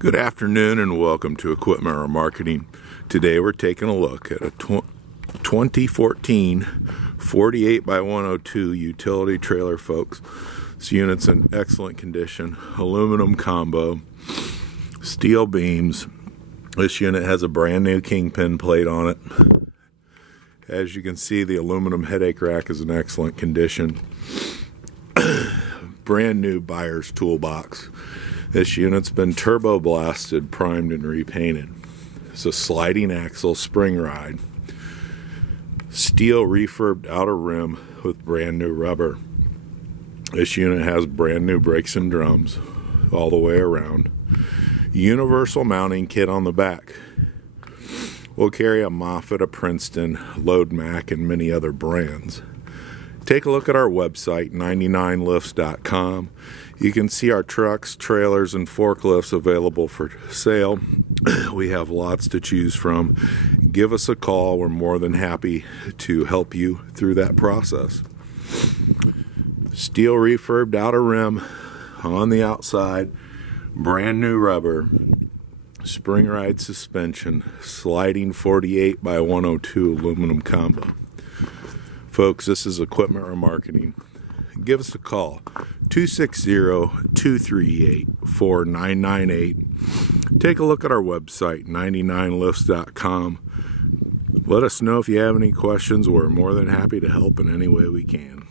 Good afternoon and welcome to Equipment Remarketing. Today we're taking a look at a 2014 48x102 utility trailer, folks. This unit's in excellent condition. Aluminum combo, steel beams. This unit has a brand new kingpin plate on it. As you can see, the aluminum headache rack is in excellent condition. Brand new buyer's toolbox. This unit's been turbo blasted, primed, and repainted. It's a sliding axle spring ride. Steel refurbed outer rim with brand new rubber. This unit has brand new brakes and drums all the way around. Universal mounting kit on the back. We'll carry a Moffett, a Princeton, Load Mac, and many other brands. Take a look at our website, 99lifts.com. You can see our trucks, trailers, and forklifts available for sale. We have lots to choose from. Give us a call. We're more than happy to help you through that process. Steel refurbed outer rim on the outside, brand new rubber, spring ride suspension, sliding 48x102 aluminum combo. Folks, this is Equipment Remarketing. Give us a call, 260-238-4998. Take a look at our website, 99lifts.com. Let us know if you have any questions. We're more than happy to help in any way we can.